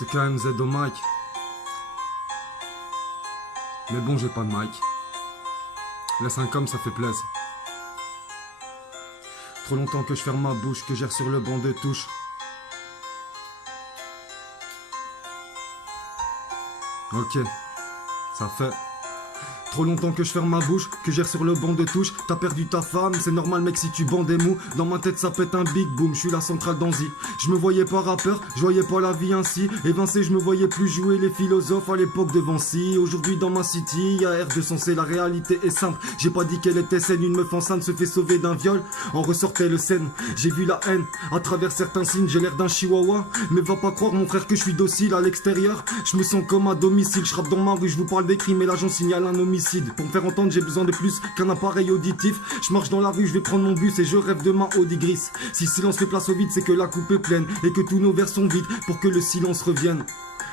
C'est KMZ au mic. Mais bon, j'ai pas de mic. Laisse un com, ça fait plaisir. Trop longtemps que je ferme ma bouche, que j'erre sur le banc de touche. Ok, ça fait. Trop longtemps que je ferme ma bouche, que j'erre sur le banc de touche. T'as perdu ta femme, c'est normal mec si tu bandes des mous. Dans ma tête ça pète un big boom, je suis la centrale d'Anzy. Je me voyais pas rappeur, je voyais pas la vie ainsi. Évincé, je me voyais plus jouer les philosophes à l'époque de Vancy. Aujourd'hui dans ma city, y'a R200, c'est la réalité est simple. J'ai pas dit qu'elle était saine, une meuf enceinte se fait sauver d'un viol. En ressortait le scène, j'ai vu la haine à travers certains signes, j'ai l'air d'un chihuahua. Mais va pas croire mon frère que je suis docile à l'extérieur. Je me sens comme à domicile, je rappe dans ma rue, je vous parle des crimes et l'agent signale un homicide. Pour me faire entendre j'ai besoin de plus qu'un appareil auditif. Je marche dans la rue, je vais prendre mon bus et je rêve de ma Audi gris. Si silence fait place au vide, c'est que la coupe est pleine et que tous nos verres sont vides pour que le silence revienne.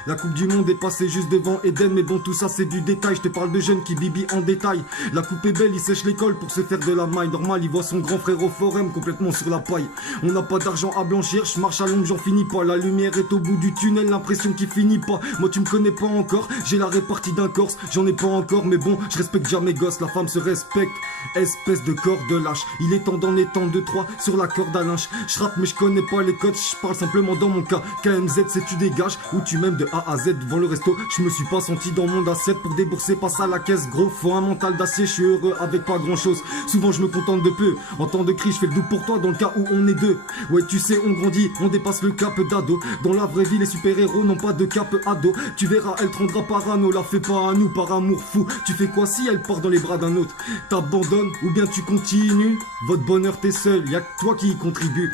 La coupe du monde est passée juste devant Eden. Mais bon tout ça c'est du détail. Je te parle de jeunes qui bibillent en détail. La coupe est belle, il sèche l'école pour se faire de la maille. Normal, il voit son grand frère au forum complètement sur la paille. On n'a pas d'argent à blanchir, je marche à l'ombre, j'en finis pas. La lumière est au bout du tunnel, l'impression qu'il finit pas. Moi tu me connais pas encore, j'ai la répartie d'un Corse. J'en ai pas encore mais bon, je respecte déjà mes gosses. La femme se respecte, espèce de corps de lâche. Il est temps d'en étendre deux trois sur la corde à linge. Je rappe mais je connais pas les codes, je parle simplement dans mon cas. KMZ c'est tu dégages ou tu m'aimes de A à Z devant le resto. Je me suis pas senti dans mon assiette pour débourser, passe à la caisse gros. Faut un mental d'acier, je suis heureux avec pas grand chose. Souvent je me contente de peu, en temps de crise je fais le double pour toi dans le cas où on est deux. Ouais tu sais on grandit, on dépasse le cap d'ado. Dans la vraie vie les super héros n'ont pas de cap ado. Tu verras elle te rendra parano, la fais pas à nous par amour fou. Tu fais quoi si elle part dans les bras d'un autre? T'abandonnes ou bien tu continues? Votre bonheur t'es seul, y'a que toi qui y contribue.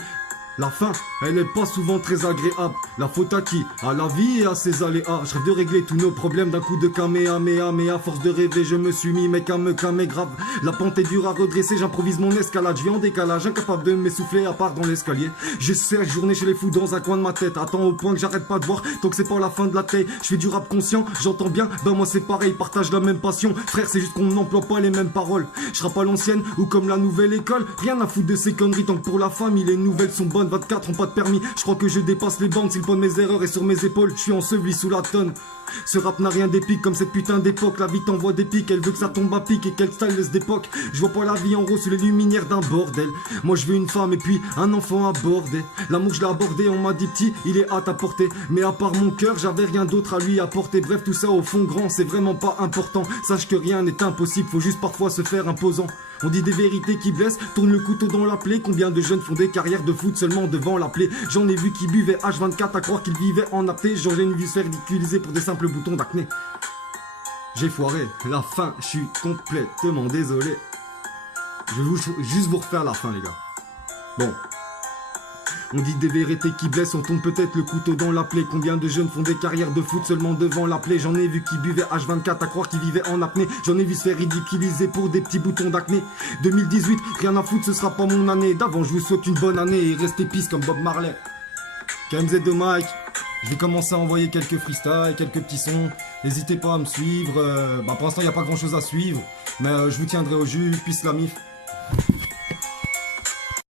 La fin, elle est pas souvent très agréable. La faute à qui? À la vie et à ses aléas. Je rêve de régler tous nos problèmes d'un coup de kamehameha. Mais à force de rêver, je me suis mis mec à me calmer grave. La pente est dure à redresser, j'improvise mon escalade. Je vis en décalage, incapable de m'essouffler à part dans l'escalier. J'essaie journée chez les fous dans un coin de ma tête. Attends au point que j'arrête pas de voir, tant que c'est pas la fin de la taille. Je fais du rap conscient, j'entends bien, ben moi c'est pareil, partage la même passion. Frère, c'est juste qu'on n'emploie pas les mêmes paroles. Je rappe à l'ancienne ou comme la nouvelle école. Rien à foutre de ces conneries, tant que pour la famille les nouvelles sont bonnes. 24 ont pas de permis, je crois que je dépasse les bandes. S'il pose mes erreurs et sur mes épaules, je suis enseveli sous la tonne. Ce rap n'a rien d'épique comme cette putain d'époque. La vie t'envoie des pics, elle veut que ça tombe à pic. Et quel style laisse d'époque. Je vois pas la vie en rose sous les luminaires d'un bordel. Moi je veux une femme et puis un enfant à border. L'amour je l'ai abordé, on m'a dit petit, il est à ta portée. Mais à part mon cœur, j'avais rien d'autre à lui apporter. Bref tout ça au fond grand, c'est vraiment pas important. Sache que rien n'est impossible, faut juste parfois se faire imposant. On dit des vérités qui blessent, tourne le couteau dans la plaie. Combien de jeunes font des carrières de foot seulement devant la plaie? J'en ai vu qui buvaient H24 à croire qu'ils vivaient en apnée. J'en ai vu se faire ridiculiser pour des simples boutons d'acné. J'ai foiré, la fin, je suis complètement désolé. Je vais juste vous refaire la fin les gars. Bon. On dit des vérités qui blessent, on tourne peut-être le couteau dans la plaie. Combien de jeunes font des carrières de foot seulement devant la plaie? J'en ai vu qui buvaient H24 à croire qu'ils vivaient en apnée. J'en ai vu se faire ridiculiser pour des petits boutons d'acné. 2018, rien à foutre, ce sera pas mon année. D'avant, je vous souhaite une bonne année et restez pisse comme Bob Marley. KMZ de Mike, je vais commencer à envoyer quelques freestyles, quelques petits sons. N'hésitez pas à me suivre. Pour l'instant, il n'y a pas grand chose à suivre. Mais je vous tiendrai au jus, peace la mif.